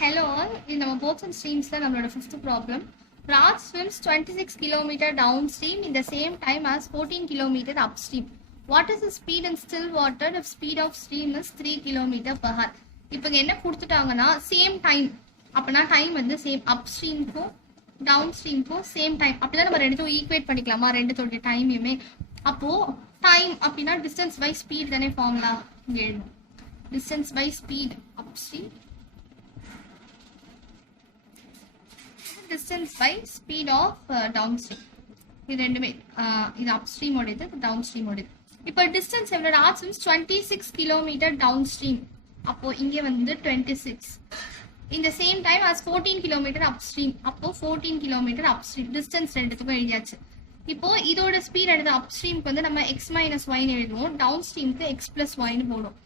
Hello all, in our boats and streams நம்மளோட fifth problem. Raj swims 26 km downstream in the same time as 14 km upstream. What is the speed in still water if speed of stream is 3 km per hour? இப்போ என்ன கொடுத்துட்டாங்கன்னா same time, அப்பனா time வந்து same அப்ஸ்ட்ரீம்க்கும் டவுன்ஸ்ட்ரீம்க்கும் same time. அப்படிதான் நம்ம ரெண்டுத்தையும் equate பண்ணிக்கலாமா, ரெண்டுத்தோட டைமையுமே. அப்போ time அப்படின்னா டிஸ்டன்ஸ் பை ஸ்பீட் தானே ஃபார்முலா இங்கே எழுதணும். Distance by speed upstream, distance by speed of downstream. இது ரெண்டுமே இது upstream ஓடது, downstream ஓடது. இப்போ distance எவ்வளவு? Raj swims 26 km downstream. அப்போ இங்க வந்து 26. In the same time as 14 km upstream. அப்போ 14 km upstream. Distance ரெண்டுத்துக்கும் எழுதியாச்சு. இப்போ இதோட ஸ்பீட் எடுத்து upstreamக்கு வந்து நம்ம x minus y ன்னு எழுதுவோம், downstreamக்கு x plus y ன்னு போடும்.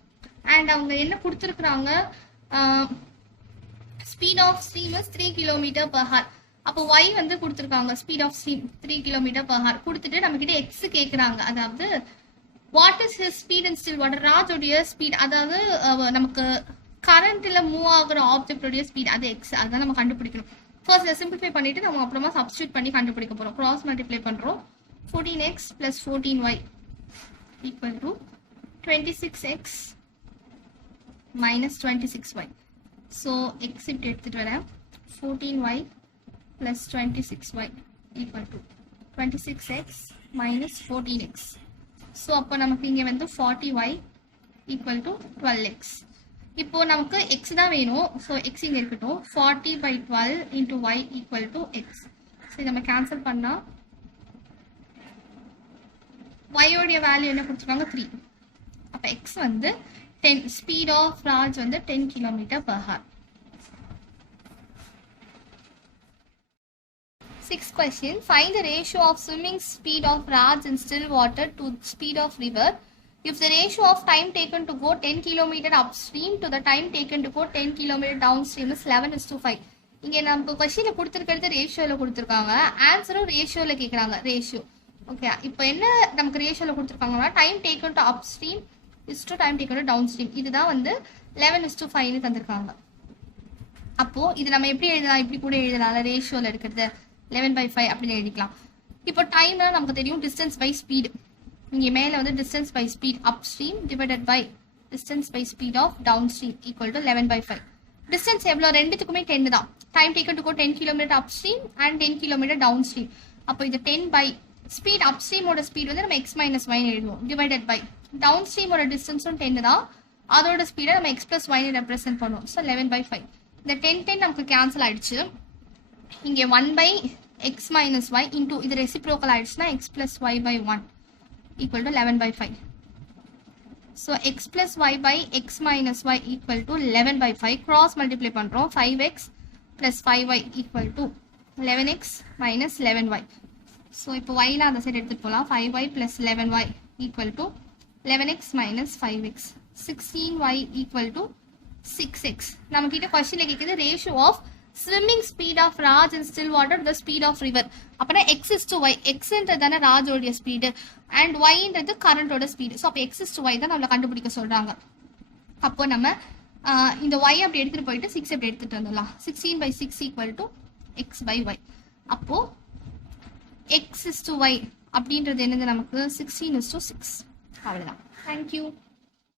And அவங்க என்ன கொடுத்திருக்காங்க, speed of stream is 3 km per hour. அப்போ y வந்து கொடுத்திருக்காங்க speed of stream 3 km per hour. கொடுத்துட்டு நம்ம கிட்ட x கேக்குறாங்க. அதாவது what is his speed in still water? ராஜோடைய ஸ்பீட், அதாவது நமக்கு கரண்ட்ல மூவ் ஆகுற ஆப்ஜெக்டோடைய ஸ்பீட், அது x. அதான் நம்ம கண்டுபிடிக்கணும். ஃபர்ஸ்ட் சிம்பிளிஃபை பண்ணிட்டு நம்ம அப்புறமா சப்ஸ்டிட்யூட் பண்ணி கண்டுபிடிக்க போறோம். கிராஸ் மல்டிப்ளை பண்றோம். 14x plus 14y equal to 26x minus 26y. So x இப்படி எடுத்துட்டு வரேன். 14y plus 26y equal to 26x minus 14x. So அப்போ நமக்கு இங்க வந்து 40y equal to 12x. இப்போ நமக்கு x தான் வேணும். So x இங்க இருக்கட்டும். 40 by 12 into y equal to x. So இதை நம்ம கேன்சல் பண்ணா y உடைய வேல்யூ என்ன கொடுத்துருக்காங்க? 3. அப்போ x வந்து 10. Speed of Raj வந்து 10 km per hour. Sixth question. Find the ratio of swimming speed of Raj in still water to speed of river if the ratio of time taken to go 10 km upstream to the time taken to go 10 km downstream is 11:5. இங்க நமக்கு क्वेश्चनல கொடுத்திருக்கிறது ரேஷியோல கொடுத்திருக்காங்க, ஆன்சரும் ரேஷியோல கேக்குறாங்க. Ratio okay. இப்போ என்ன நமக்கு ரேஷியோல கொடுத்திருக்காங்கன்னா time taken to upstream is to time taken to downstream. இதுதான் வந்து 11:5 ன்னு தந்திருக்காங்க. அப்போ இது நம்ம எப்படி எழுதலாம்? இப்படி கூட எழுதலாம். ரேஷியோல இருக்கிறது 11/5 அப்படின்னு எழுதிக்கலாம். இப்போ டைம்னா நமக்கு தெரியும் டிஸ்டன்ஸ் பை ஸ்பீட். இங்கே மேலே வந்து distance by speed upstream divided by distance by speed of downstream equal to 11/5. Distance எவ்வளோ? ரெண்டுத்துக்குமே 10 தான். Time taken to go 10 km upstream and 10 km downstream. அப்போ இது 10 பை ஸ்பீட் அப்ஸ்ட்ரீமோட ஸ்பீட் வந்து நம்ம x minus y எழுதுவோம் டிவைடட் பை டவுன்ஸ்ட்ரீமோட டிஸ்டன்ஸும் 10 தான், அதோட ஸ்பீடை நம்ம x plus y ரெப்ரசென்ட் பண்ணுவோம். ஸோ 11/5. இந்த 10 நமக்கு கேன்சல் ஆயிடுச்சு. இங்கே 1 by x minus y into இது ரெசிப்ரோக்கல் ஆயிடுச்சுன்னா x plus y by 1 equal to 11/5. So x plus y by x minus y equal to 11/5. Cross multiply பண்றோம். 5x plus 5y equal to 11x minus 11y. So இப்போ y ல அந்த side எடுத்துட்டு போலாம். 5y plus 11y equal to 11x minus 5x. 16y equal to 6x. நமக்கு கிட்ட क्वेश्चनல கேக்குது ratio of swimming speed of Raj in still water to the speed of river. அப்பனா x is to y. x ன்றதான ராஜோட speed and y ன்றது கரண்டோட speed. So அப்ப x is to y தான் நம்மள கண்டுபிடிக்க சொல்றாங்க. அப்போ நம்ம இந்த y அப்படி எடுத்துட்டு போயிட்டு 6 அப்படி எடுத்துட்டு வந்துடலாம். 16/6 equal to x by y. அப்போ x is to y அப்படின்றது என்னது நமக்கு 16:6. அவ்வளவுதான். Thank you.